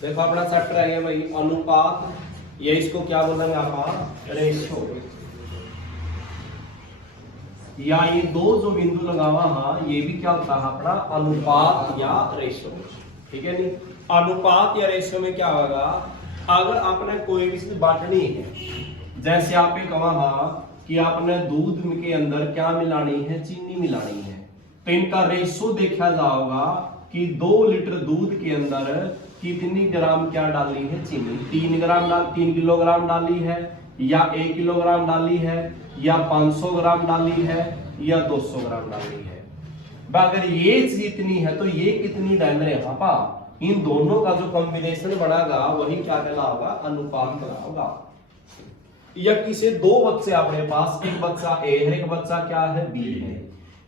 देखो अपना चैप्टर आ गया भाई अनुपात, ये इसको क्या बोलेंगे आप, रेशो। या ये दो जो बिंदु लगा हुआ हाँ, ये भी क्या होता है अपना अनुपात या रेशो। ठीक है नहीं, अनुपात या रेशो में क्या होगा, अगर आपने कोई भी चीज बांटनी है, जैसे आपने कहा हाँ कि आपने दूध के अंदर क्या मिलानी है, चीनी मिलानी है, तो इनका रेशो देखा जाएगा कि 2 लीटर दूध के अंदर कितनी ग्राम क्या डाली है, चीनी। 3 किलोग्राम डाली है, या 1 किलोग्राम डाली है, या 500 ग्राम डाली है, या 200 ग्राम डाली है। अगर ये चीज इतनी है तो ये कितनी डाल रहे हैं पापा, इन दोनों का जो कॉम्बिनेशन बनेगा वही क्या कहलाएगा, अनुपात कहलाएगा। या किसी दो बच्चे अपने पास, एक बच्चा ए है, एक बच्चा क्या है, बी है।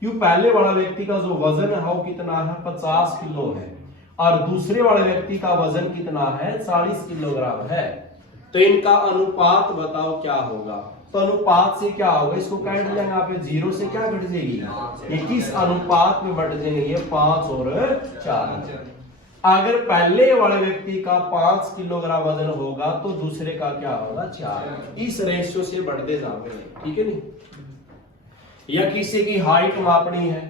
यू पहले वाला व्यक्ति का जो वजन है वो कितना है, 50 किलो है, और दूसरे वाले व्यक्ति का वजन कितना है, 40 किलोग्राम है। तो इनका अनुपात बताओ क्या होगा। तो अनुपात से क्या होगा, इसको काट लेंगे यहाँ पे, 0 से क्या घट जाएगी, 21 अनुपात में बढ़ जाएंगे 5 और 4। अगर पहले वाले व्यक्ति का 5 किलोग्राम वजन होगा तो दूसरे का क्या होगा, 4। इस रेशियो से बढ़ते जाओगे, ठीक है नहीं। या किसी की हाइट मापनी है,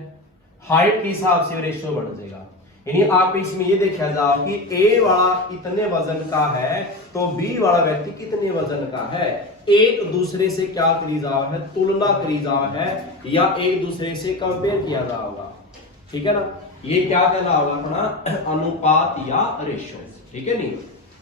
हाइट के हिसाब से रेशियो बढ़ जाएगा। यानी आप इसमें ये देखा जाओ कि ए वाला इतने वजन का है तो बी वाला व्यक्ति कितने वजन का है, एक दूसरे से क्या करी जाओ है, तुलना करी जाओ है, या एक दूसरे से कंपेयर किया जाओगा। ठीक है ना, ये क्या कहलाएगा अपना अनुपात या रेशो। ठीक है नहीं,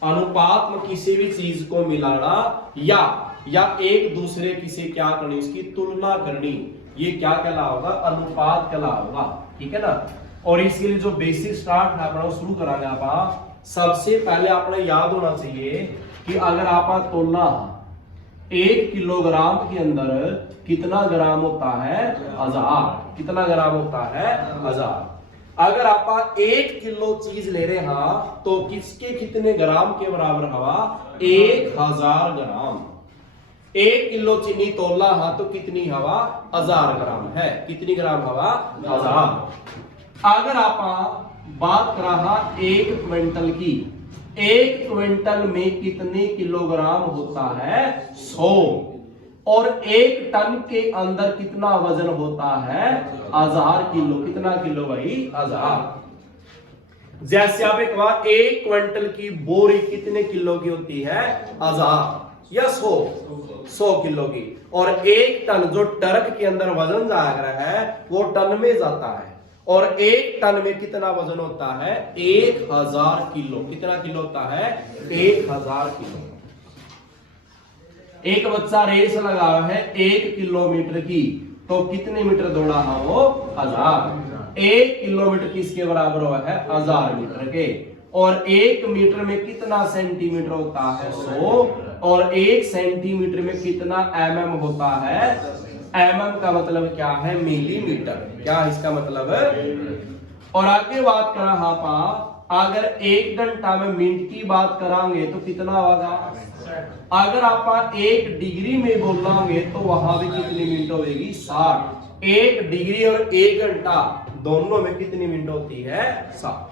अनुपात में किसी भी चीज को मिलाना या एक दूसरे किसी क्या करनी, उसकी तुलना करनी, ये क्या कहलाएगा, अनुपात कहलाएगा। ठीक है ना। और इसके लिए जो बेसिक स्टार्ट है अपना शुरू करांगे आप। सबसे पहले आपने याद होना चाहिए कि अगर आप तोलना 1 किलोग्राम के अंदर कितना ग्राम होता है, 1000। कितना ग्राम होता है, 1000। अगर आप 1 किलो चीज ले रहे हैं तो किसके कितने ग्राम के बराबर हवा, 1000 ग्राम। 1 किलो चीनी तोला है तो कितनी हवा, 1000 ग्राम है। कितनी ग्राम हवा, 1000। अगर आप बात कर रहा 1 क्विंटल की, 1 क्विंटल में कितने किलोग्राम होता है, 100। और 1 टन के अंदर कितना वजन होता है, 1000 किलो। कितना किलो भाई, 1000। जैसे आप एक बार 1 क्विंटल की बोरी कितने किलो की होती है, 1000 या 100 किलो की। और 1 टन जो ट्रक के अंदर वजन जा रहा है वो टन में जाता है, और 1 टन में कितना वजन होता है, 1000 किलो। कितना किलो होता है, 1000 किलो। एक बच्चा रेस लगा है 1 किलोमीटर की, तो कितने मीटर दौड़ा है वो, 1000। 1 किलोमीटर किसके बराबर हुआ है, 1000 मीटर के। और 1 मीटर में कितना सेंटीमीटर होता है, 100। और 1 सेंटीमीटर में कितना mm होता है, mm का मतलब क्या है, मिलीमीटर। क्या इसका मतलब है। और आगे बात करा हाँ, अगर 1 घंटा में मिनट की बात करांगे तो कितना होगा। अगर आप 1 डिग्री में बोलेंगे तो वहां भी कितनी मिनट होगी, 60। 1 डिग्री और 1 घंटा दोनों में कितनी मिनट होती है, 60।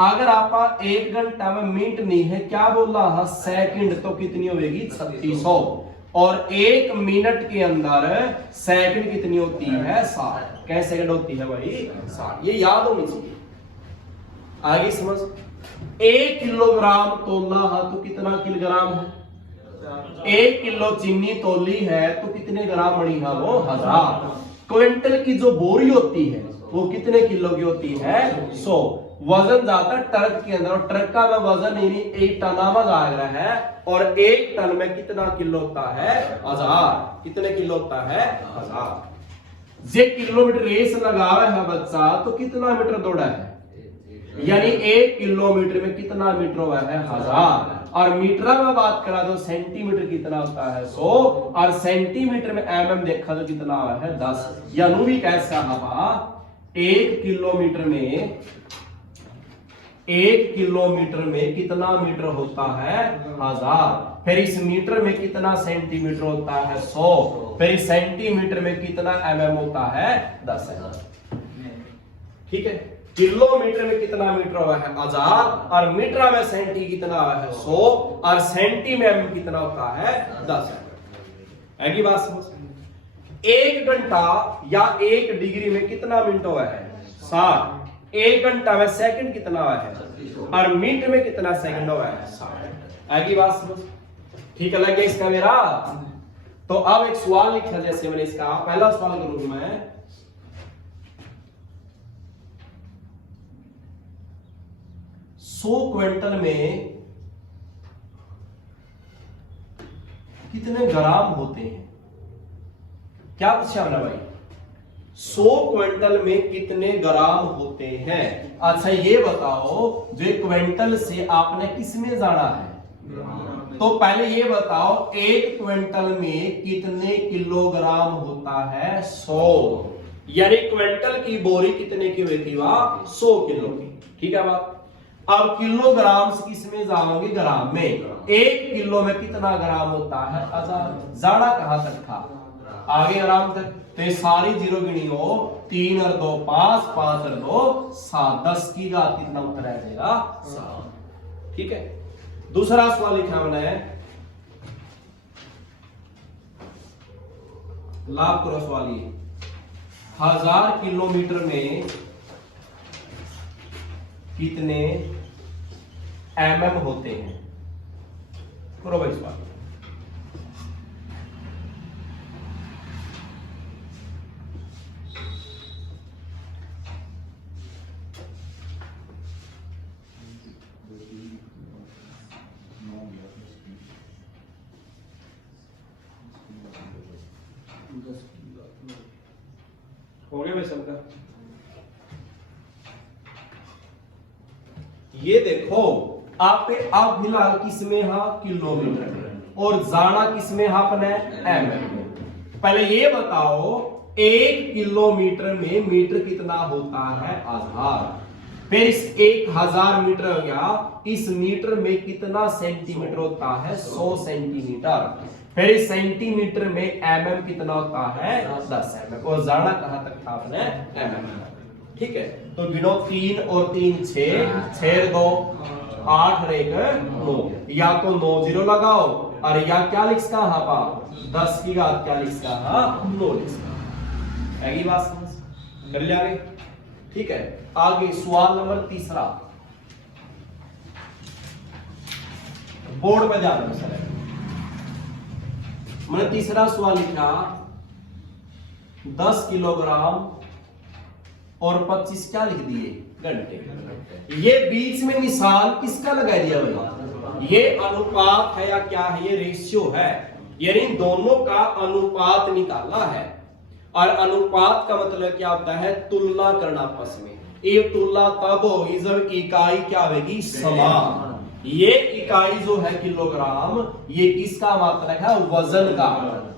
अगर आप 1 घंटा में मिनट नहीं है, क्या बोला है, सेकंड, तो कितनी होगी, 3600। और 1 मिनट के अंदर सेकंड कितनी होती है, 60। कैसे सेकंड होती है भाई, 60। ये याद होनी चाहिए। आगे समझ, 1 किलोग्राम तोला है तो कितना किलोग्राम है, 1 किलो चीनी तोली है तो कितने ग्राम बनी है, वो 1000। क्विंटल की जो बोरी होती है वो कितने किलो की होती है, 100। वजन जाता है ट्रक के अंदर, और ट्रक का वजन यानी 1 टन में जा रहा है, और 1 टन में कितना किलो होता है, 1000। कितने किलो होता है, 1000। जे किलोमीटर रेस लगावा है बच्चा तो कितना मीटर दौड़ा है, यानी 1 किलोमीटर में कितना मीटर हुआ है, 1000। और मीटर में बात करा तो सेंटीमीटर कितना होता है, 100। और सेंटीमीटर में mm देखा तो कितना हुआ है, 10। यानी भी कैसा हवा, 1 किलोमीटर में कितना मीटर होता है, 1000। फिर इस मीटर में कितना सेंटीमीटर होता है, 100। फिर इस सेंटीमीटर में कितना mm होता है, 10। ठीक है। किलोमीटर में कितना मीटर हुआ है 1000, और मीटर में सेंटी कितना हुआ है 100, और सेंटी में कितना होता है 10 है की बात समझ। 1 घंटा या 1 डिग्री में कितना मिनट हुआ है 60, 1 घंटा में सेकंड कितना हुआ है, और मिनट में कितना सेकंड हुआ है 60 है की बात समझ। ठीक है लग गया इसका मेरा। तो अब एक सवाल लिखा जैसे मैंने इसका पहला सवाल करूंगा मैं, 100 क्विंटल में कितने ग्राम होते हैं, क्या पूछा ना भाई, 100 क्विंटल में कितने ग्राम होते हैं। अच्छा ये बताओ जो क्विंटल से आपने किस में जाना है, तो पहले ये बताओ 1 क्विंटल में कितने किलोग्राम होता है 100, यानी क्विंटल की बोरी कितने की हुई थी वह 100 किलो की। ठीक है बात। अब किलोग्राम से किस में जाओगे ग्राम में, 1 किलो में कितना ग्राम होता है 1000। जाना कहां तक था आगे ग्राम तक, तो ये सारी जीरो गिनी हो, 3 और 2 5, 5 और 2 7, 10 की घात कितना उत्तर आ जाएगा 7। ठीक है। दूसरा सवाल लिखा मैंने, लाभ करो सवाल ये, 1000 किलोमीटर में कितने एमएम होते हैं, करो भाई सवाल। हो गया भाई सबका। ये देखो आप अब फिलहाल किसमें हा किलोमीटर में, और जाना किसमें हा अपने एमएम में। पहले ये बताओ 1 किलोमीटर में मीटर कितना होता है 1000, फिर इस 1000 मीटर हो गया, इस मीटर में कितना सेंटीमीटर होता है 100 सेंटीमीटर, फिर इस सेंटीमीटर में एमएम कितना होता है 10 एमएम, और जाना कहां तक था आपने एमएम। ठीक है। तो गिनो 3 और 3 6, 6 2 8 और 1 9, या तो 9 0 लगाओ, और या क्या लिखा हा पा 10 की घात क्या लिखा हा 9 लिखा है। बात समझ कर लिया। ठीक है। आगे सवाल नंबर तीसरा, बोर्ड पे ध्यान रखना है। मैंने तीसरा सवाल लिखा 10 किलोग्राम और 25 क्या लिख दिए घंटे। ये बीच में मिसाल किसका लगा दिया भाई, ये अनुपात है या क्या है, ये रेशियो है, यानी दोनों का अनुपात निकालना है। और अनुपात का मतलब क्या होता है, तुलना करना आपस में। ये तुलना तब होगी जब इकाई क्या होगी समान। ये इकाई जो है किलोग्राम, ये किसका मात्रक है वजन का,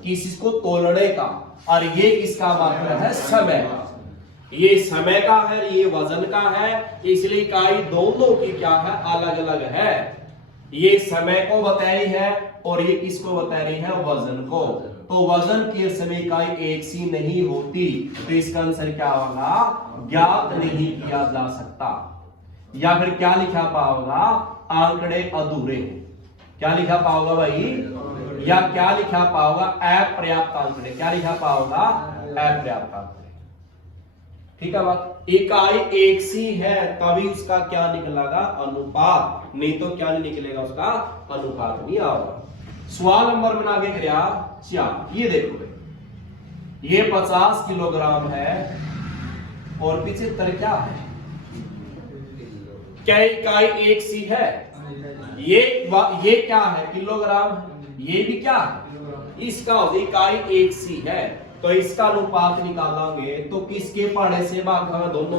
किसको तोलने का, और ये किसका मात्रक है समय का। ये समय का है, ये वजन का है, इसलिए इकाई दोनों की क्या है अलग अलग है। ये समय को बता रही है और ये किसको बता रही है वजन को। तो वजन की समय इकाई एक सी नहीं होती, तो इसका आंसर क्या होगा ज्ञात नहीं किया जा सकता। या फिर क्या लिखा पाओगा आंकड़े अधूरे हैं, क्या लिखा पाओगा भाई, या क्या लिखा पाओगा अपर्याप्त आंकड़े, क्या लिखा पाओगा अपर्याप्त आंकड़े। ठीक है बात। इकाई एक सी है तभी उसका क्या निकलेगा अनुपात, नहीं तो क्या नहीं निकलेगा उसका अनुपात नहीं आएगा। सवाल नंबर में आगे गया 4। ये देखो ये 50 किलोग्राम है और 75 क्या है, क्या इकाई एक सी है, ये क्या है किलोग्राम, ये भी क्या है इसका इकाई एक सी है, तो इसका अनुपात निकालेंगे तो किसके पढ़े से भाग है दोनों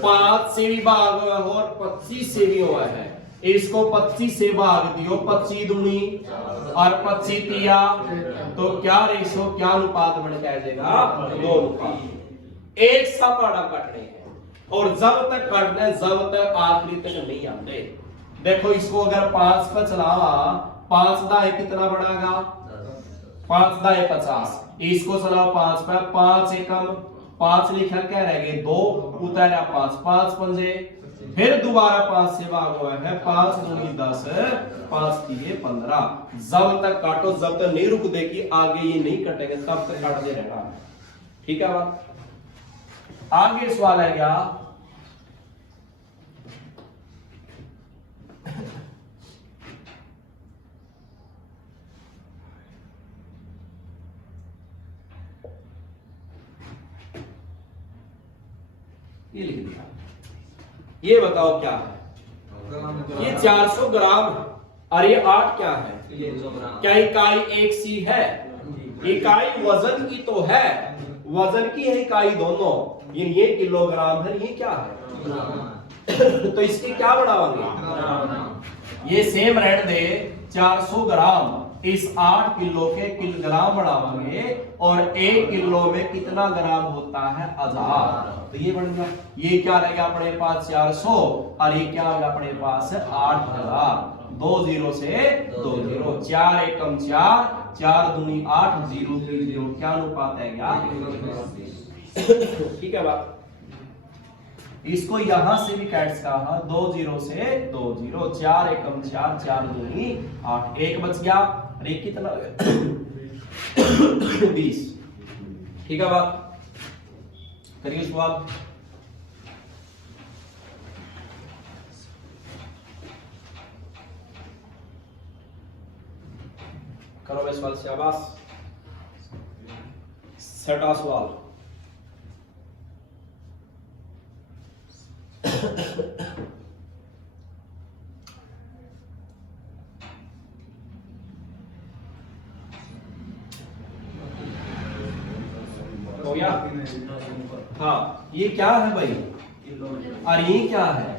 5 से भी भाग और 25 से भी हुआ है। इसको 25 से भाग दियो, 25 दूनी और 25 तिया, तो क्या रेशो क्या अनुपात बन के आ जाएगा 2 अनुपात। एक सा पढ़ा कटने हैं और जब तक कटने जब तक आखिरी तक नहीं आते। देखो इसको अगर 5 पर चलावा 5 दाएं कितना बढ़ाएगा 5 दाएं 50, इसको चलाओ 5 पर 5 एकम 5 लिखा क्या रह गए 2, उतारा 5, 5 पंजे, फिर दोबारा 5 से भाग हुआ है, 5 दूनी 10, 5 तीये 15। जब तक काटो, जब तक नहीं रुक देगी आगे ये नहीं कटेगा तब तक काटते रहना। ठीक है बात। आगे सवाल है क्या, ये लिख दिया, ये बताओ क्या है, ये 400 ग्राम है और ये 8 क्या है, क्या इकाई एक सी है, इकाई वजन की तो है, वजन की है इकाई दोनों, ये किलोग्राम है, ये क्या है तो इसके क्या बढ़ावांगे, ये सेम रहने दे 400 ग्राम इस 8 किलो के किलोग्राम बढ़ावांगे और 1 किलो में कितना ग्राम होता है 1000, तो ये बन गया, ये क्या रहेगा अपने पास 400 और ये क्या होगा अपने पास 8000, 2 0 से 2 0, 4 एकम 4, 4 दूनी 8, 0 की 0, क्या अनुपात है क्या ठीक है बात। इसको यहां से भी कैट्स कहा, 2 0 से 2 0, 4 एकम 4, 4 दूनी 8, 1 बच गया, अरे कितना 20। ठीक है बात, करिए सवाल। करो भाई सवाल, शाबाश, छठा सवाल। हो गया, हाँ ये क्या है भाई, और ये क्या है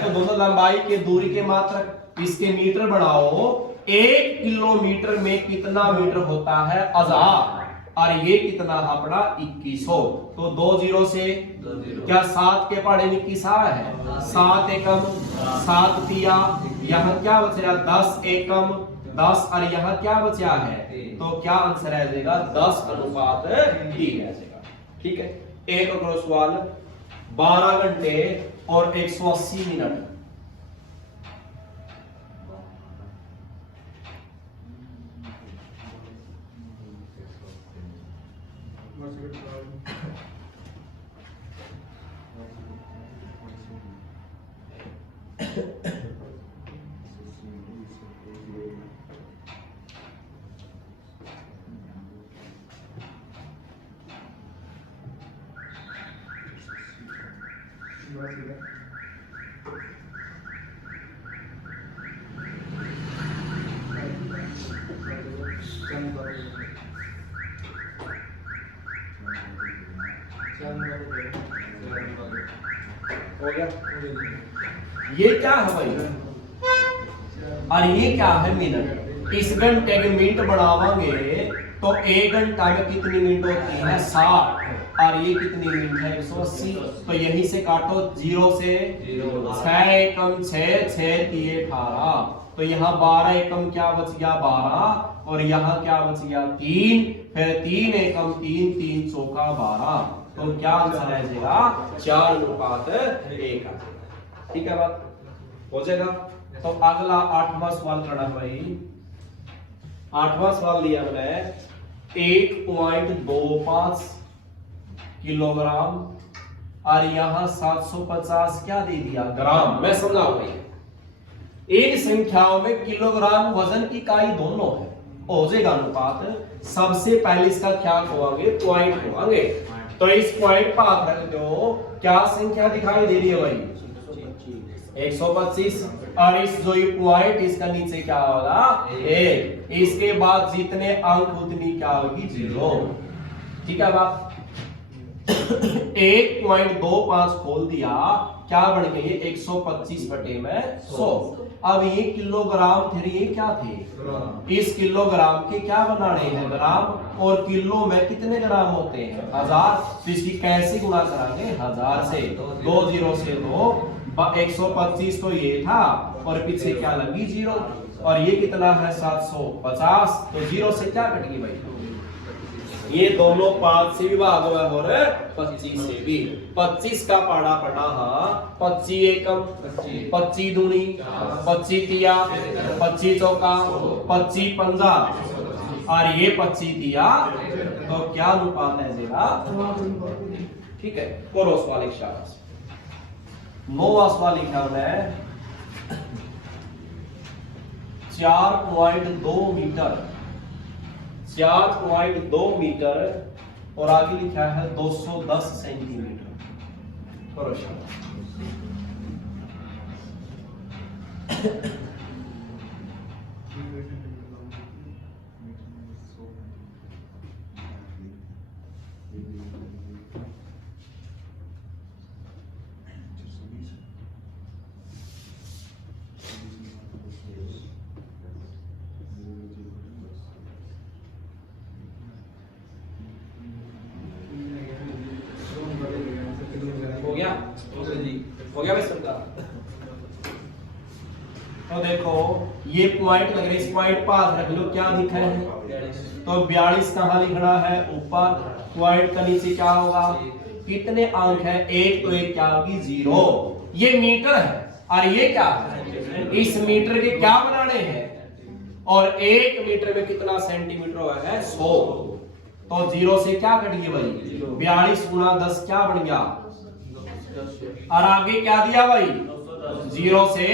तो दोनों लंबाई के दूरी के मात्रक, इसके मीटर बढ़ाओ, 1 किलोमीटर में कितना मीटर होता है 1000 और ये कितना अपना 2100, तो 2 0 से क्या 7 के पढ़े में 21 है, 7 एकम 7 तिया, यहाँ क्या बचा 10 एकम 10 और यहाँ क्या बचा है, तो क्या आंसर रह जाएगा 10 अनुपात 3 रह जाएगा। ठीक है, एक और सवाल, 12 घंटे और 180 मिनट, हो गया, ये क्या है भाई और ये क्या है मिनट, इस घंटे के मिनट बढ़ावांगे तो 1 घंटा में कितनी मिनट होती है 60 और ये कितनी मिनट है 180, तो यहीं से काटो 0 से 6 एकम 6, 6 3 18, तो यहाँ 12 एकम क्या बच गया 12 और यहाँ क्या बच गया 3, फिर 3 एकम 3, 3 चौका 12, तो क्या आंसर रह जाएगा 4 अनुपात 1। ठीक है बात, हो जाएगा। तो अगला 8वां सवाल करना भाई, 8वां सवाल दिया मैंने 1.25 किलोग्राम और यहाँ 750 क्या दे दिया ग्राम, मैं समझाऊं भाई, इन संख्याओं में किलोग्राम वजन की इकाई दोनों है, हो जाएगा अनुपात। सबसे पहले इसका क्या होंगे पॉइंट होंगे, तो इस पॉइंट पर आप रख दो, क्या संख्या दिखाई दे रही है भाई 125 और इस जो ये पॉइंट इसका नीचे क्या होगा 1, इसके बाद जितने अंक उतनी क्या होगी 0। ठीक है बात 1.25 खोल दिया, क्या बन गई 125 बटे में 100। अब ये किलोग्राम थे, ये क्या थे, इस किलोग्राम के क्या बनाने हैं ग्राम, और किलो में कितने ग्राम होते हैं 1000, तो इसकी कैसे गुणा कराएंगे 1000 से, 2 0 से 2, 125 तो ये था और पीछे क्या लगी 0, और ये कितना है 750, तो 0 से क्या कटेगी भाई ये दोनों 5 से भी भाग हुआ और 25 से भी। 25 का पाड़ा पड़ा हाँ 25 एकम 25 दूनी 25 तिया 25 चौका 25 पंजा और ये 25 तिया, तो क्या अनुपात है जेरा? ठीक है, करो सवाल एक शाबाश। 9वां सवाल लिखा है 4.2 मीटर 4.2 मीटर और आगे लिखा है 210 सेंटीमीटर। करो शाबाश। हो गया भाई सबका? तो देखो ये पॉइंट लग रहा है, इस पॉइंट पास रख लो, क्या लिखा है? तो 42 कहाँ लिखना है? ऊपर। पॉइंट का नीचे क्या होगा? कितने अंक है? एक, तो एक क्या होगी? 0। ये मीटर है और ये क्या है? इस मीटर के क्या बनाने हैं? और 1 मीटर में कितना सेंटीमीटर हुआ है? 100। तो 0 से क्या कटिए भाई? 42 गुना 10 क्या बन गया? और आगे क्या दिया भाई? 0 से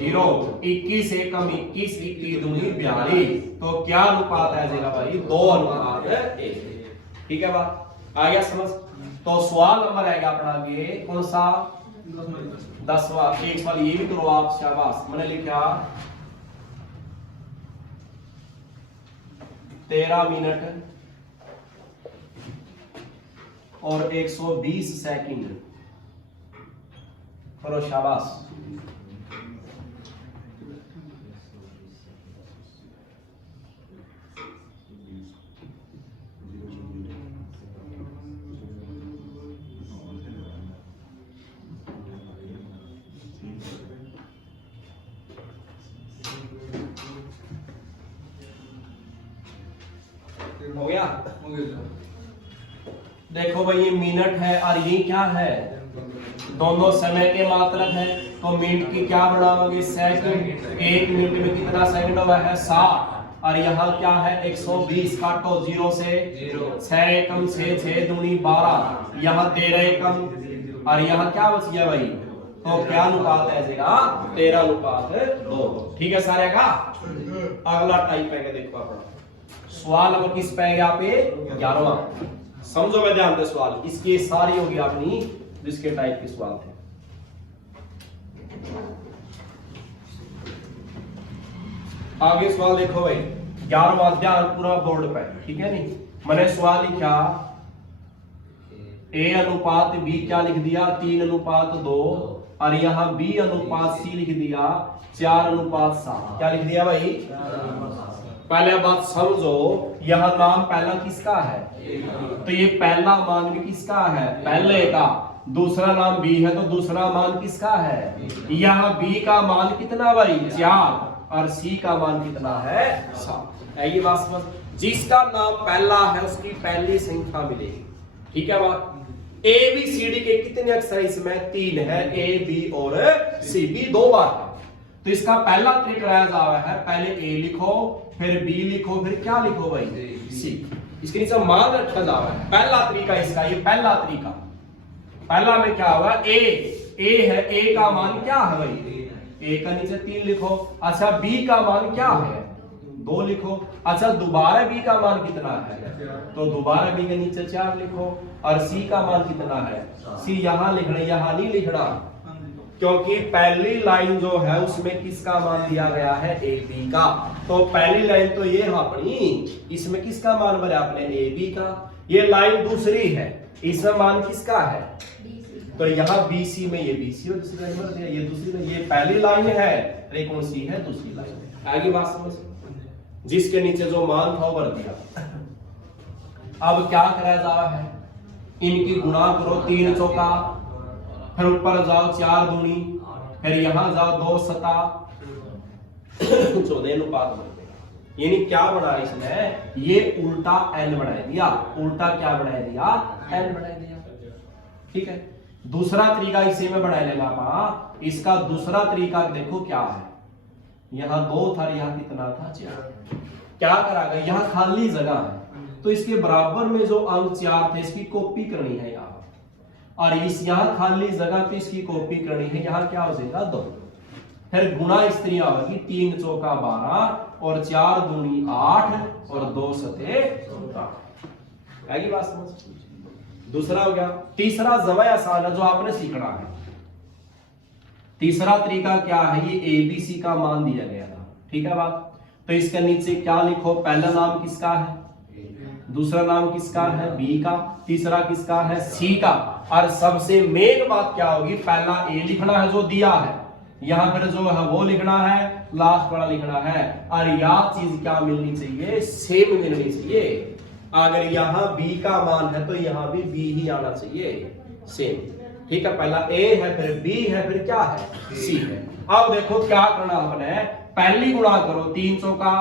0। 21 से कम 21 21 दूनी 42। तो क्या अनुपात आ जाएगा भाई? 2:1। ठीक है बात? आ गया समझ? तो सवाल नंबर आएगा अपना आगे कौन सा? 10वां। एक सवाल ये भी करो आप, शाबाश। मैंने लिखा 13 मिनट और 120 सेकंड। करो शाबाश। हो गया? देखो भाई ये मिनट है और ये क्या है? दोनों समय के मात्रक है। तो मिनट की क्या बढ़ाओगे? सेकंड। 1 मिनट में कितना सेकंड हुआ है? 60। और यहाँ क्या है? 120। काटो 0 से 6 एकम 6 6 दूनी 12। यहाँ 13 एकम और यहाँ क्या बच गया भाई? तो क्या अनुपात है जाएगा? 13:2। ठीक है सारे का? अगला टाइप है, देखो अपना सवाल नंबर किस पे है? यहाँ पे 11वां। समझो मैं ध्यान दे सवाल, इसकी सारी होगी अपनी जिसके टाइप के सवाल थे। आगे सवाल देखो भाई 11वां, ध्यान पूरा बोर्ड पे, ठीक है नहीं? मैंने सवाल लिखा A अनुपात B क्या लिख दिया? 3:2 और यहाँ B अनुपात C लिख दिया 4:7। क्या लिख दिया भाई? पहले बात समझो, यह नाम पहला किसका है? तो ये पहला मान भी किसका है? पहले का। दूसरा नाम B है तो दूसरा मान किसका है? यहाँ B का मान कितना भाई? 4 और C का मान कितना है? 7। ये बात समझ? जिसका नाम पहला है उसकी पहली संख्या मिलेगी। ठीक है बात? A B C D के कितने अक्षर इसमें? 3 है। A B और C। B 2 बार है। तो इसका पहला तरीका है, पहले A लिखो फिर B लिखो फिर क्या लिखो भाई? C। इसके नीचे मान रखा जा रहा है। पहला तरीका इसका, ये पहला तरीका। पहला में क्या होगा? A है। A का मान क्या है भाई? A का नीचे 3 लिखो। अच्छा B का मान क्या है? 2 लिखो। अच्छा दोबारा B का मान कितना है? तो दोबारा B के नीचे 4 लिखो। और C का मान कितना है? C यहाँ लिखना, यहाँ नहीं लिखना, क्योंकि पहली लाइन जो है उसमें किसका मान दिया गया है? AB का। तो पहली लाइन तो ये अपनी, इसमें किसका मान भरा आपने? AB का। ये लाइन दूसरी है, इसमें मान किसका है? तो यहाँ BC में ये BC और दूसरी लाइन भर दिया, ये दूसरी लाइन, ये पहली लाइन है, ये कौन सी है? दूसरी लाइन है। आगे बात समझ? जिसके नीचे जो मान था वो भर दिया। अब क्या कराया जा रहा है? इनकी गुणा करो, 3 चौका, फिर ऊपर जाओ 4 दूनी, फिर यहां जाओ 2 7 14 अनुपात बन गया। यानी क्या बना इसने, ये उल्टा n बढ़ा दिया, उल्टा क्या बढ़ा दिया, n बढ़ा दिया। ठीक है, दूसरा तरीका इसी में बढ़ा लेगा आप। इसका दूसरा तरीका देखो क्या है, यहां 2 था, यहां कितना था, 4। क्या करागा, यहां खाली जगह है तो इसके बराबर में जो अंक 4 थे इसकी कॉपी करनी है यहां, और इस यहां खाली जगह पे इसकी कॉपी करनी है, यहां क्या हो जाएगा 2। फिर गुणा इस तरह होगी, 3 चौका 12 और 4 दूनी 8 और 2 सते 14। आएगी बात समझ। दूसरा हो गया। तीसरा जमा आसान है जो आपने सीखना है। तीसरा तरीका क्या है, ये एबीसी का मान दिया गया था, ठीक है बात। तो इसके नीचे क्या लिखो, पहला नाम किसका है, दूसरा नाम किसका है, बी का, तीसरा किसका है, सी का। और सबसे मेन बात क्या होगी, पहला ए लिखना है जो दिया है, यहां पर जो है वो लिखना है, लास्ट वाला लिखना है। और यह चीज क्या मिलनी चाहिए, सेम मिलनी चाहिए। अगर यहां बी का मान है तो यहां भी बी ही आना चाहिए, सेम। ठीक है, पहला ए है, फिर बी है, फिर क्या है, सी है। अब देखो क्या करना आपने, पहली गुणा करो, 3 चौका,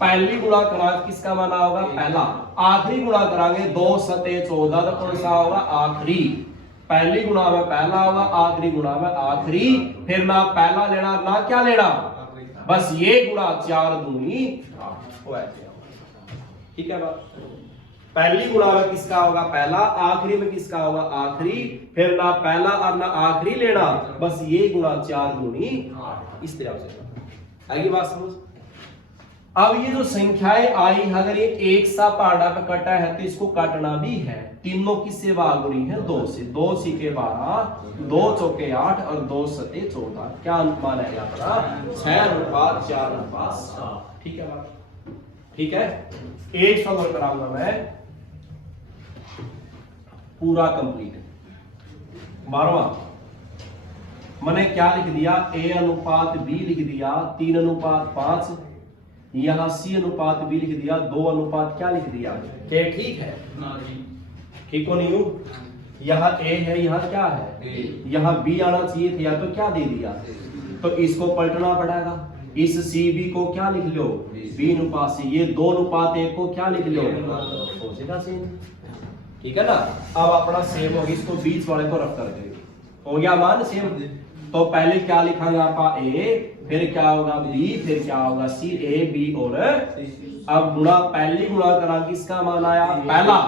पहली गुणा करा किसका माना होगा, पहला। आखिरी गुणा करांगे 2 सते 14, तो कौन सा होगा, आखिरी। पहली गुणा में पहला होगा, आखिरी गुणा में आखिरी। फिर ना पहला लेना ना क्या लेना, बस ये गुणा 4 दूनी 8। ठीक है बात। पहली गुणा में किसका होगा, पहला, आखिरी में किसका होगा, आखिरी। फिर ना पहला और ना आखिरी लेना, बस ये गुणा 4 दूनी 8, इस तरह से। आगे बात समझ। अब ये जो संख्याएं आई, अगर ये एक सा पाड़ा पे कटा है तो इसको काटना भी है। तीनों किससे भागुनी है, 2 से। 2 सीके 12, 2 चौके 8 और 2 सते 14। क्या अनुपात है अपना, 6:4:7। ठीक है बात, ठीक है। एक सवाल कराऊंगा मैं पूरा कंप्लीट। 12वां मैंने क्या लिख दिया, ए अनुपात बी लिख दिया, 3:5। यहां सी अनुपात बी लिख दिया, 2 अनुपात क्या लिख दिया। क्या ठीक है, ठीक हो नहीं हो। यहां ए है, यहां क्या है, यहां बी आना चाहिए था, तो क्या दे दिया, तो इसको पलटना पड़ेगा। इस सी बी को क्या लिख लो, बी अनुपात सी। ये 2 अनुपात 1 को क्या लिख लो, हो जाएगा सेम। ठीक है ना। अब अपना सेम होगी, इसको बीच वाले को रख कर दे, हो गया मान सेम। तो पहले क्या लिखांगे आपका ए, फिर क्या होगा बी, फिर क्या होगा सी, ए बी और। अब गुणा, पहली गुणा करा किसका मान आया, पहला।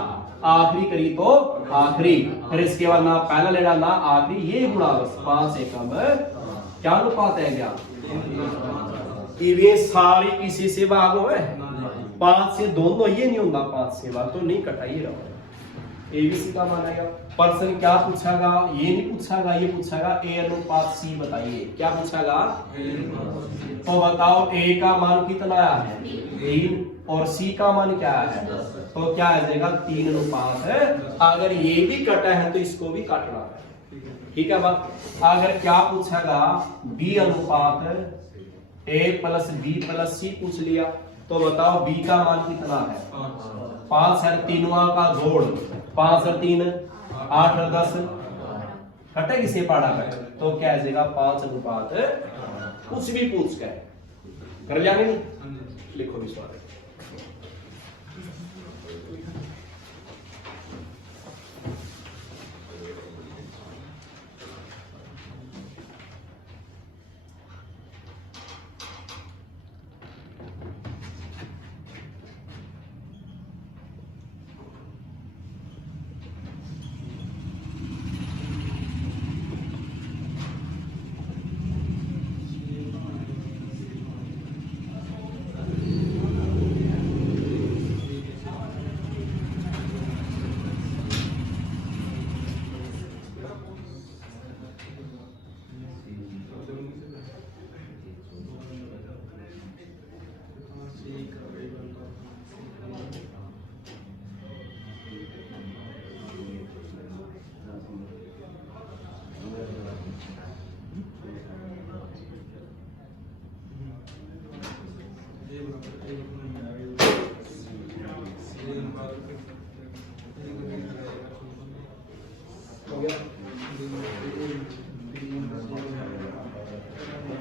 आखिरी करी तो आखिरी। फिर इसके बाद ना पहला लेना ना आखिरी, ये गुणा 5 से कम क्या अनुपात है क्या, ये सारी किसी से भाग हो 5 से दोनों, ये नहीं होता 5 से भाग तो नहीं कटाइए रहो। एबीसी का मान आएगा। पर्सन क्या पूछागा, ये नहीं पूछागा, ये पूछागा ए अनुपात सी बताइए। क्या पूछागा, तो बताओ ए का मान कितना है, 3, और सी का मान क्या है, तो क्या आ जाएगा 3 अनुपात है। अगर ये भी कटा है तो इसको भी काटना है। ठीक है बात। अगर क्या पूछागा, बी अनुपात ए प्लस बी प्लस सी पूछ लिया, तो बताओ बी का मान कितना है, 5 है, 3वां का जोड़, 5 और 3 8 और 10 कटे किसे पाड़ा है, तो क्या आ जाएगा 5 अनुपात। कुछ भी पूछ के कर जाने नहीं, लिखो भी सवाल।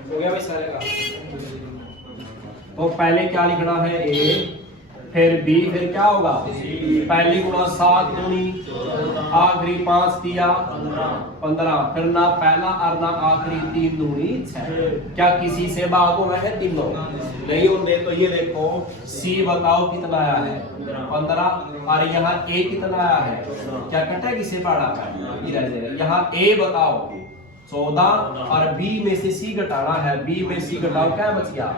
हो गया भाई सारे का। तो पहले क्या लिखना है ए, फिर बी, फिर क्या होगा पहली गुणा 7 दूनी आखिरी 5 दिया 15, फिर ना पहला और ना आखिरी 3 दूनी 6। क्या किसी से भाग हो रहा है तीनों? नहीं होंगे। तो ये देखो सी बताओ कितना आया है 15, और यहाँ ए कितना आया है, क्या कटा किसे पढ़ा है, यहाँ ए बताओ 14, और बी में से सी घटाना है, बी में सी घटाओ क्या बच गया,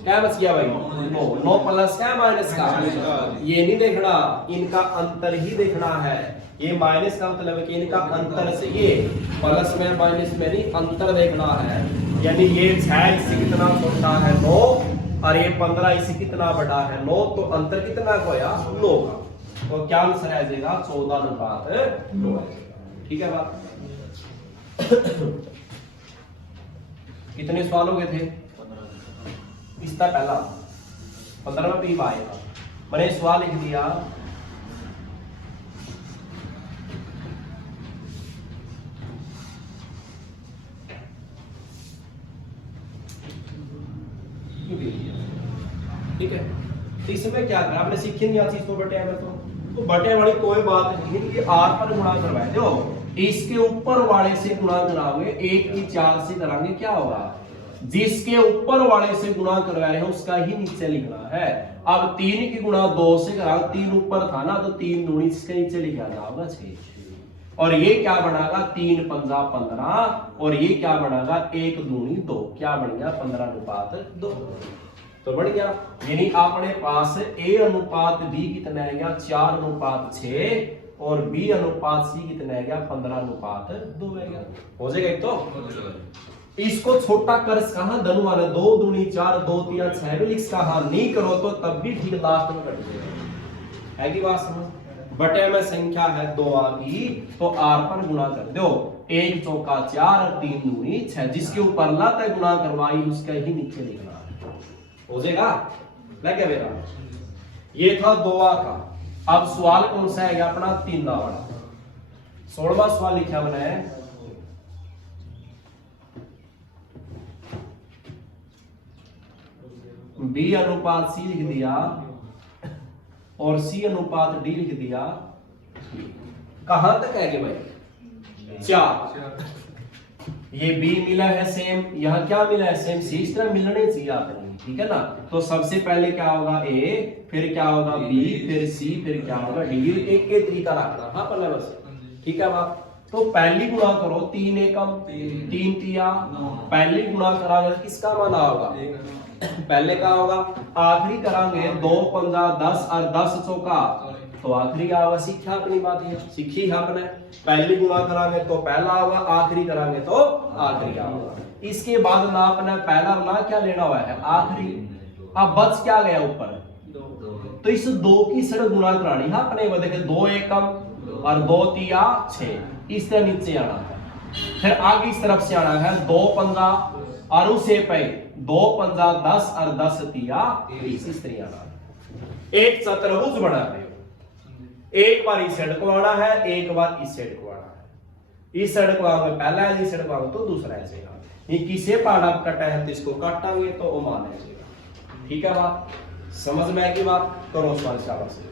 क्या बच गया भाई 9, 9 प्लस क्या माइनस का, ये नहीं देखना, इनका अंतर ही देखना है। ये माइनस का मतलब है कि इनका अंतर से ये प्लस में माइनस में नहीं, अंतर देखना है। यानी ये 6 इससे कितना छोटा है 9, और ये 15 इससे कितना बड़ा है 9, तो अंतर कितना का होया 9 का। तो क्या आंसर आ जाएगा 14:9। ठीक है बात। कितने सवाल हो गए थे? इसका पहला 15वां पीप आएगा। मैंने सवाल लिख दिया ठीक है। तो इसमें क्या करा आपने सीखी नहीं चीज तो बटे में तो बटे वाली कोई बात नहीं है, ये आर पर गुणा करवाए जो इसके ऊपर वाले से गुणा कराओगे 1 की 4 से कराएंगे क्या होगा, जिसके ऊपर वाले से गुणा करवा रहे हैं उसका ही नीचे लिखना है। अब 3 की गुणा 2 से करा, 3 ऊपर था ना तो 3 दूनी इसके नीचे लिखा जाएगा 6, और ये क्या बनागा 3 पंजा 15, और ये क्या बनागा 1 दूनी 2, क्या बन गया 15:2। तो बढ़ गया। यानी अपने पास ए अनुपात बी कितना है गया 4:6, और बी अनुपात सी कितना है गया 15:2 है गया। हो जाएगा एक तो इसको छोटा कर कहा धनु वाले 2 दूनी 4 2 3 6 भी लिख कहा नहीं करो तो तब भी ठीक लास्ट में कट जाएगा। है की बात समझ। बटे में संख्या है 2 आ की तो आर पर गुणा कर दो, 1 चौका 4 और 3 दूनी 6, जिसके ऊपर लाता है गुणा करवाई उसका ही नीचे लिखना है। हो जाएगा लगे मेरा। ये था 2 आ का। अब सवाल कौन सा है अपना 3 वाला 16वां सवाल लिखा मैंने, बी अनुपात सी लिख दिया और सी अनुपात डी लिख दिया। कहां तक है भाई 4, ये बी मिला है सेम, यहाँ क्या मिला है सेम, सी इस तरह मिलने चाहिए आपने, ठीक है ना। तो सबसे पहले क्या होगा ए, फिर क्या होगा बी, फिर सी, फिर क्या होगा डी, एक एक तरीका रखना था पहले बस, ठीक है बात। तो पहली गुणा करो 3 एकम 3 तिया, पहली गुणा करांगे किसका मान होगा, पहले का होगा, आखिरी करांगे 2 पंजा 10 और 10 चौका तो आखिरी क्या होगा, सीखा अपनी बात है सीखी है आपने। पहली गुणा करांगे तो पहला होगा, आखिरी करांगे तो आखिरी क्या होगा। इसके बाद ना अपना पहला ना क्या लेना हुआ है आखिरी। अब बच क्या गया ऊपर, तो इस 2 की सड़क गुणा करानी है अपने, वो देखे 2 एकम और 2 तिया 6, इस तरह नीचे आना है। फिर आगे इस तरफ से आना है 2 पंजा और उसे पे 2 पंजा 10 और 10 तिया 20, इस तरह आना है। एक चतुर्भुज बना रहे हो, एक बार इस साइड को आना है, एक बार इस साइड को आना है। इस साइड को आगे पहला है, इस साइड को आगे तो दूसरा है। ये किसे पाड़ा कटा है तो इसको काटांगे तो वो मान है। ठीक है बात समझ में आएगी बात। करो सवाल शाबाश से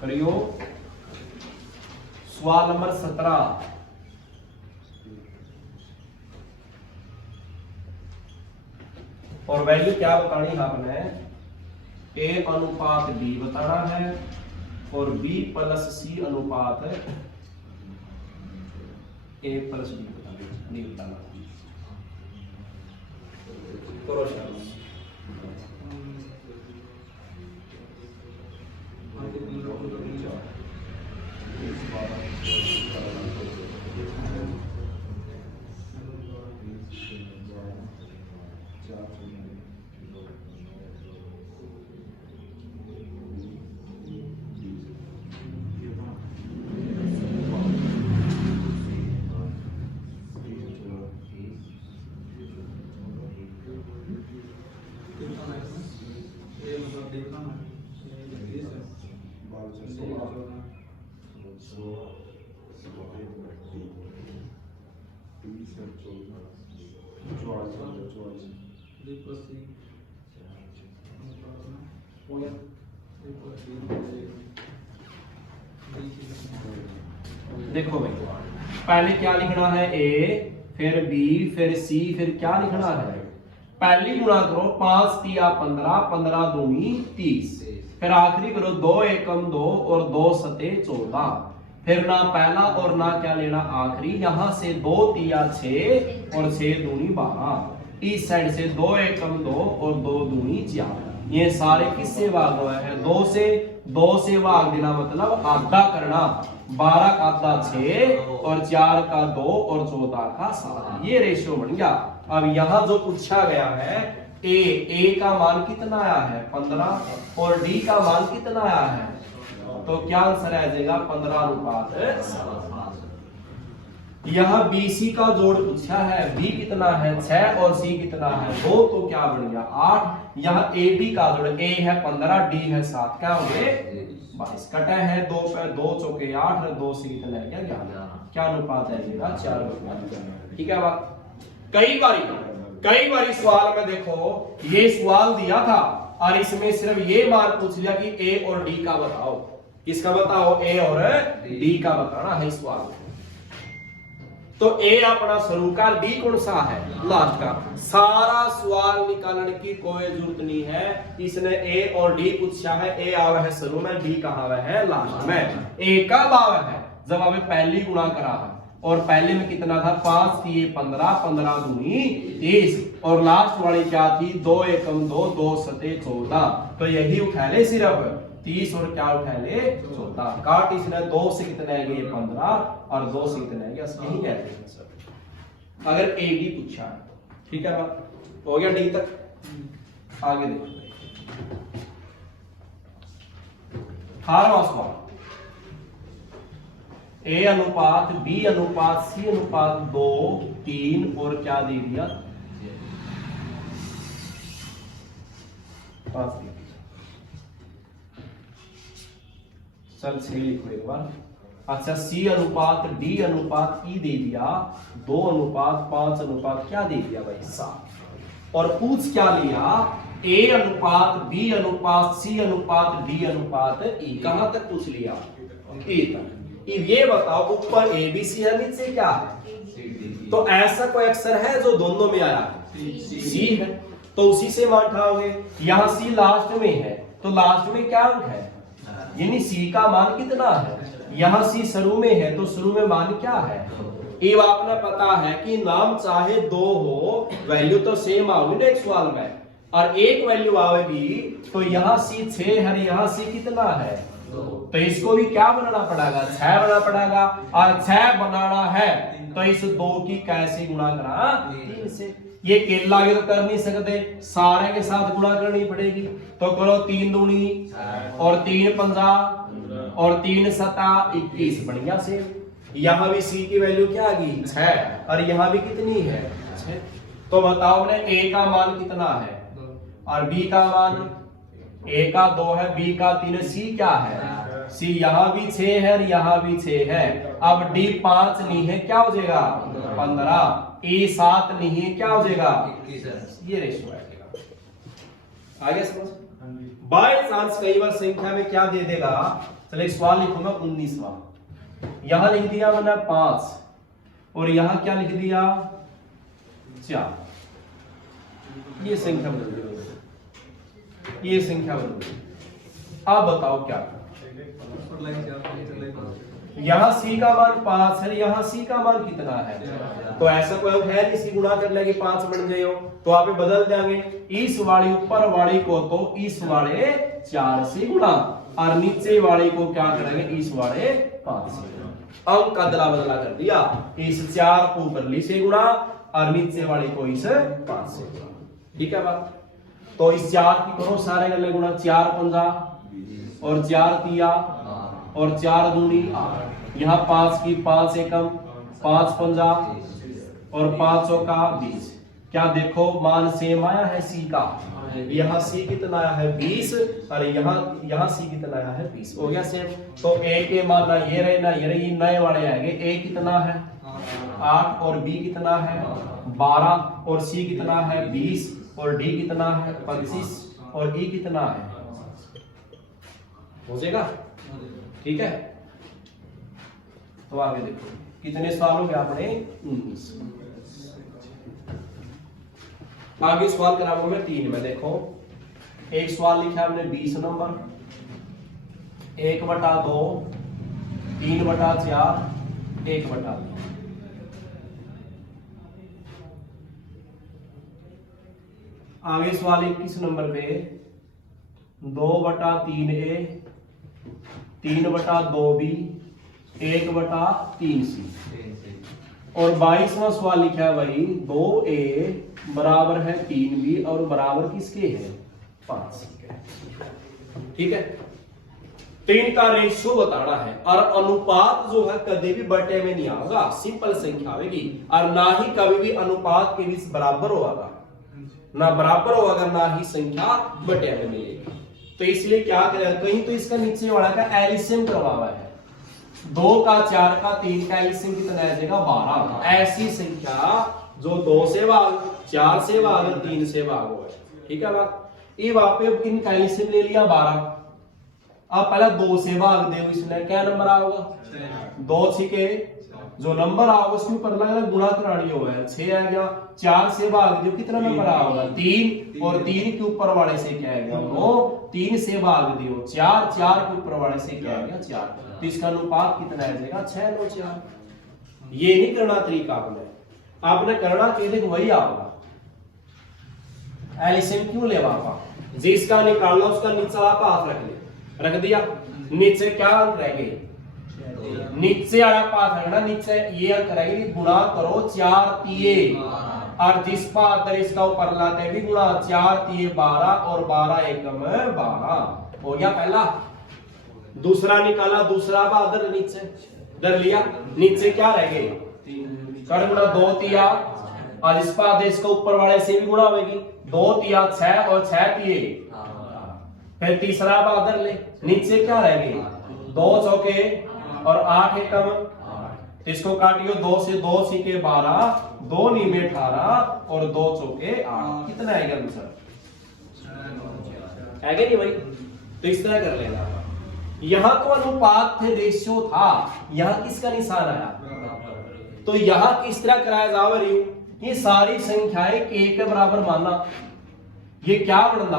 करियो। सवाल नंबर 17, और वैल्यू क्या बतानी है आपने, ए अनुपात बी बताना है और बी प्लस सी अनुपात ए प्लस बी बताना। करो शाबाश। देखो भाई, पहले क्या लिखना है, ए फिर बी फिर सी, फिर क्या लिखना है, पहली गुणा करो 5 तिया 15, 15 दूनी 30, फिर आखिरी करो 2 एकम 2 और 2 सते 14, फिर ना पहला और ना क्या लेना आखिरी, यहां से 2 तिया 6 और 6 दूनी 12, इस साइड से 2 एकम 2 और 2 दूनी 4, ये सारे किससे भाग हुए हैं, 2 से भाग देना मतलब आधा करना, 12 का आधा 6 और 4 का 2 और 14 का 7, ये रेशियो बन गया। अब यहाँ जो पूछा गया है, ए का मान कितना आया है 15 और डी का मान कितना आया है, तो क्या आंसर आ जाएगा 15:7। यहाँ BC का जोड़ पूछा है, B कितना है 6 और C कितना है 2, तो क्या बन गया 8। यहाँ AB का जोड़, A है 15 D है 7, क्या हो गए 22, कटा है 2 पे 2 चौके 8 और 2 से कितना है 11, क्या अनुपात आएगा 4। ठीक है बात। कई बारी सवाल में देखो ये सवाल दिया था और इसमें सिर्फ ये मान पूछ लिया कि A और D का बताओ, किसका बताओ, A और D का बताना है सवाल। तो ए अपना शुरू का, डी कौन सा है लास्ट का, सारा सवाल निकालने की कोई जरूरत नहीं है, इसने ए और डी पूछा है, ए आवा है शुरू में, डी कहा हुआ है लास्ट में। ए कब आवा है, जब हमें पहली गुणा करा है, और पहले में कितना था 5 थी 15, 15 दूनी 30, और लास्ट वाली क्या थी 2 एकम 2, 2 सते 14, तो यही उठा ले सिर्फ 30 और क्या उठा ले 14, काट इसने 2 से कितना है 15 और 2 से कितना है यही है सर, अगर ए डी पूछा है। ठीक है बात, हो गया डी तक, आगे देखो 18वां सवाल, ए अनुपात बी अनुपात सी अनुपात 2 3 और क्या दे दिया 5 दिया, चल 6 लिखो एक बार। अच्छा, सी अनुपात डी अनुपात ई दे दिया 2 अनुपात 5 अनुपात क्या दे दिया भाई 7, और पूछ क्या लिया ए अनुपात बी अनुपात सी अनुपात डी अनुपात ई, कहां तक पूछ लिया ई तक। ये बताओ ऊपर ए बी सी है, नीचे क्या है, तो ऐसा कोई अक्षर है जो दोनों में आया है, सी है, तो उसी से मान उठाओगे। यहाँ सी लास्ट में है, तो लास्ट में क्या अंक है, यानी सी का मान कितना है, यहाँ सी शुरू में है, तो शुरू में मान क्या है, ये आपने पता है कि नाम चाहे 2 हो, वैल्यू तो सेम आओगी ना एक सवाल में, और एक वैल्यू आएगी, तो यहाँ सी 6 है, यहाँ सी कितना है, तो इसको भी क्या बनाना पड़ेगा 6 बनाना पड़ेगा, और 6 बनाना है तो इस 2 की कैसे गुणा करा 3 से, ये केला आगे तो कर नहीं सकते, सारे के साथ गुणा करनी पड़ेगी, तो करो 3 दूनी और 3 पंजा और 3 सता 21, बढ़िया से। यहाँ भी सी की वैल्यू क्या आ गई 6, और यहाँ भी कितनी है 6, तो बताओ ने ए का मान कितना है और बी का मान, ए का 2 है, बी का 3 है, सी क्या है, सी यहाँ भी 6 है और यहाँ भी 6 है, अब डी 5 नहीं है, क्या हो जाएगा 15, ए 7 नहीं है, क्या हो जाएगा 21, ये रेशियो आएगा। आगे समझ, बाय चांस कई बार संख्या में क्या दे देगा, चलो एक सवाल लिखूंगा 19वां, यहां लिख दिया मैंने 5 और यहां क्या लिख दिया 4, ये संख्या बदल गई, ये संख्या बदल गई। अब बताओ क्या, यहाँ सी का मान 5 है, यहाँ सी का मान कितना है, तो ऐसा कोई है नहीं सी गुणा कर लेंगे 5 बन जाए हो, तो आप बदल देंगे, इस वाली ऊपर वाली को तो इस वाले 4 से गुणा, और नीचे वाले को क्या करेंगे इस वाले 5 से गुणा, अंक का अदला बदला कर दिया, इस 4 को ऊपरली से गुणा और नीचे वाले को इस 5 से गुणा। ठीक है बात, तो इस 4 की करो सारे गले गुणा, 4 पंजा और 4 तिया और 4 दूनी 8, यहाँ 5 की 5 एकम 5 पंजा और 5 चौका 20, क्या देखो मान सेम आया है सी का, यहाँ सी कितना आया है 20 और यहाँ सी कितना आया है 20, हो गया सेम। तो ए के मान ना ये रहे ना ये रहे, ये नए वाले आएंगे, ए कितना है 8 और बी कितना है 12 और सी कितना है 20 और डी कितना है 25 और ई कितना है हो जाएगा, ठीक है। तो आगे देखो कितने सवाल हो गए आपने, 19। आगे सवाल कराऊंगा मैं 3 में। देखो एक सवाल लिखा हमने 20 नंबर, 1/2, 3/4, 1/3। आगे सवाल 21 नंबर पे 2/3A, 3/2B, 1/3C। और 22वां सवाल लिखा है भाई 2A बराबर है 3B और बराबर किसके है, 5C के। ठीक है, तो इनका रेशियो बताना है। और अनुपात जो है कभी भी बटे में नहीं आएगा, सिंपल संख्या आएगी। और ना ही कभी भी अनुपात के बीच बराबर होगा, ना बराबर होगा, ना ही संख्या बटे में मिलेगी। तो इसलिए क्या करें, कहीं तो इसका नीचे वाला का एलसीएम करवा हुआ है, 2 का 4 का 3 का एलसीएम कितना आ जाएगा, 12। ऐसी संख्या जो 2 से भाग, 4 से भाग, 3 से भाग हो। ठीक है बात। ये वहां पे इनका एलसीएम ले लिया 12। अब पहले 2 से भाग दे, इसमें क्या नंबर आओगा, 2 छिके जो नंबर आओगे उसके ऊपर अलग गुणा करानी होगा, 6 आ गया। 4 से भाग दो, कितना नंबर आओगा, 3। और 3 के ऊपर वाले से क्या आएगा, 9। 3 से भाग दो 4, 4 के ऊपर वाले से क्या आएगा, 4। तो इसका अनुपात कितना आ जाएगा, 6, 9, 4। ये नहीं करना तरीका आपने करना कि वही आओगा। एलसीएम क्यों ले पापा, जिसका निकालना उसका नीचे आप हाथ रख दिया। नीचे क्या अंक रह गए, नीचे आया पास रखना, नीचे ये अंक रहेगी, गुणा करो 4 तिये, और जिस पास इसका ऊपर लाते भी गुणा 4 तिये 12 और 12 एकम 12 हो गया पहला। दूसरा निकाला, दूसरा बहादुर नीचे धर लिया, नीचे क्या रह गए, कर गुणा 2 तिया, और इस पास का ऊपर वाले से भी गुणा होगी, 2 तिया 6 और 6 तिये। फिर तीसरा बहादुर ले, नीचे क्या रह गए, 2 चौके और 8 एकम, इसको काटियो, 2 से 2 सीके 12, 2 नीमे 18 और 2 चौके 8। कितना आएगा आंसर, आएगा नहीं भाई। तो इस तरह कर लेना। यहां तो अनुपात थे, रेशियो था, यहां किसका निशान आया, तो यहां किस तरह कराया जा रही हूं, ये सारी संख्याएं k के बराबर माना। ये क्या बनता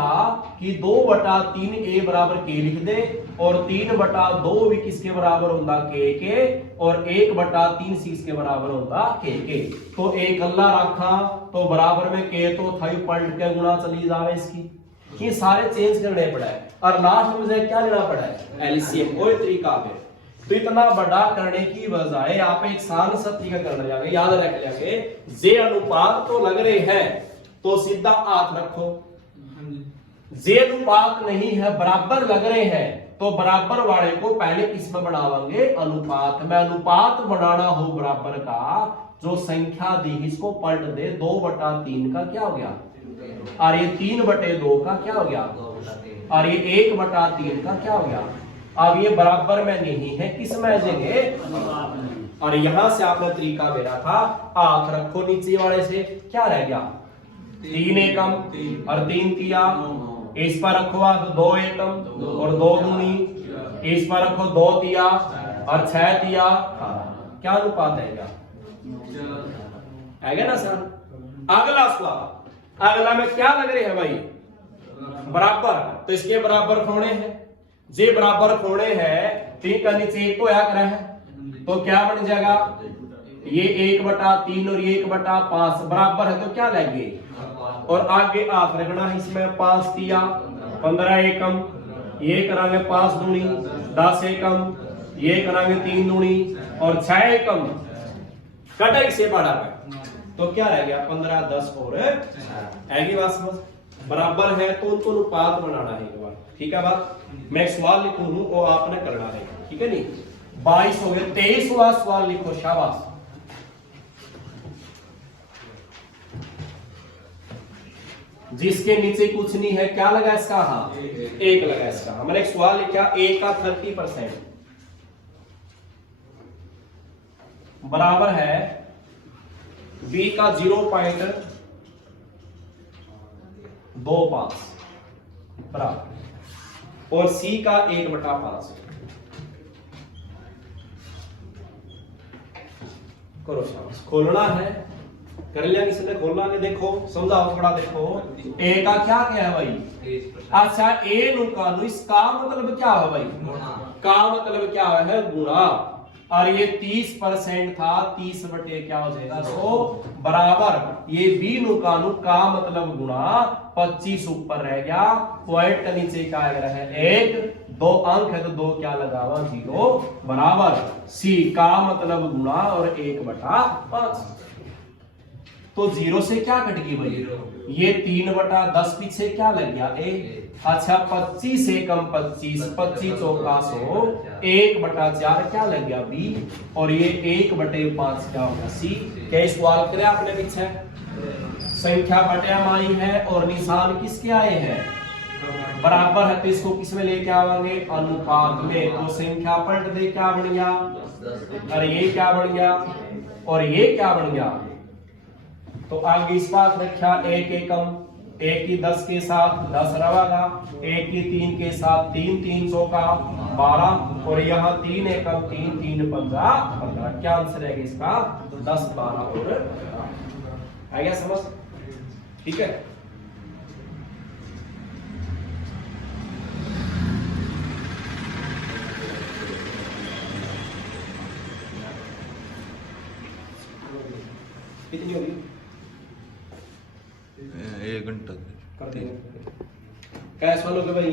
कि 2/3 A बराबर k लिख दे, और 3/2 भी किसके बराबर होता, k के, और 1/3 C इसके बराबर होता k के। तो एक अल्लाह रखा तो बराबर में k तो था, पलट के गुणा चली जावे इसकी। ये सारे चेंज करने पड़ा है, और लास्ट में मुझे क्या लेना पड़ा है, एलसीएम। कोई तरीका है तो इतना बड़ा करने की बजाय आप एक साल सत्य का करने जाओगे, याद रख लेंगे। जे अनुपात तो लग रहे हैं तो सीधा हाथ रखो, जे अनुपात नहीं है बराबर लग रहे हैं तो बराबर वाले को पहले किस में बनावांगे, अनुपात में। अनुपात बनाना हो बराबर का, जो संख्या दी इसको पलट दे, 2/3 का क्या हो गया, और ये 3/2 का क्या हो गया, और ये 1/3 का क्या हो गया। अब ये बराबर में नहीं है, किस में जाएंगे, और यहां से आपने तरीका मेरा था, हाथ रखो नीचे वाले से, क्या रह गया, 3 एकम और 3 तिया, इस पर रखो 2 एकम और 2 दूनी, इस पर रखो 2 तिया और 6 तिया। क्या अनुपात आएगा, आएगा ना सर। अगला सवाल, अगला में क्या लग रहे हैं भाई, बराबर, तो इसके बराबर खोने हैं, जे बराबर खोने हैं, 3 का नीचे 1 को या करा है, तो क्या बन जाएगा, ये 1/3 और ये 1/5 बराबर है, तो क्या लेंगे, और आगे आप रखना है इसमें 5 तिया 15 एकम, ये करांगे 5 दूनी 10 एकम, ये करांगे 3 दूनी और 6 एकम, कटाई से बड़ा है, तो क्या रह गया 15 10 और आएगी बात समझ। बराबर है तो उनको अनुपात बनाना है एक बार, ठीक है बात। मैं सवाल लिखूं हूं और आपने करना है, ठीक है नहीं। 22 हो गए, 23वां सवाल लिखो, शाबाश। जिसके नीचे कुछ नहीं है, क्या लगा इसका, हाँ 1 लगा इसका। हमने एक सवाल लिखा, a का 30% बराबर है b का 0.25 बराबर, और सी का 1/5। करो शाबाश, खोलना है, कर लिया किसी ने, खोलना नहीं, देखो समझाओ थोड़ा, देखो ए का क्या क्या है भाई, अच्छा ए नु का नु, इसका मतलब क्या है भाई, का मतलब क्या है गुणा, और ये 30% था, 30 बटे क्या हो जाएगा 100 बराबर, ये बी नु का मतलब गुणा 25 ऊपर रह गया, पॉइंट नीचे का है 1, 2 अंक है तो 2 क्या लगा हुआ 0 बराबर, सी का मतलब गुणा और 1/5। तो 0 से क्या कट गई भाई, ये 3/10 पीछे क्या लग गया ए, अच्छा 25 से कम 25, 25 चौका 100, 1/4 क्या लग गया बी, और ये 1/5 क्या होगा सी। क्या सवाल करे आपने पीछे, संख्या बटे है और निशान किसके आए हैं बराबर है, तो इसको किस में लेके आवांगे, अनुपात में, तो संख्या पलट दे क्या बन गया, और ये क्या बन गया, और ये क्या बन गया, तो आगे इस बात रखा 1 एकम, 1 की 10 के साथ 10 रहेगा, 1 की 3 के साथ 3, 300 का 12, और यहाँ 3 एकम 3, 3 15, क्या आंसर है इसका 10, 12 और 15। आ गया समझ, ठीक है। कितनी होगी, 1 घंटा कर देंगे कैश वालों के भाई।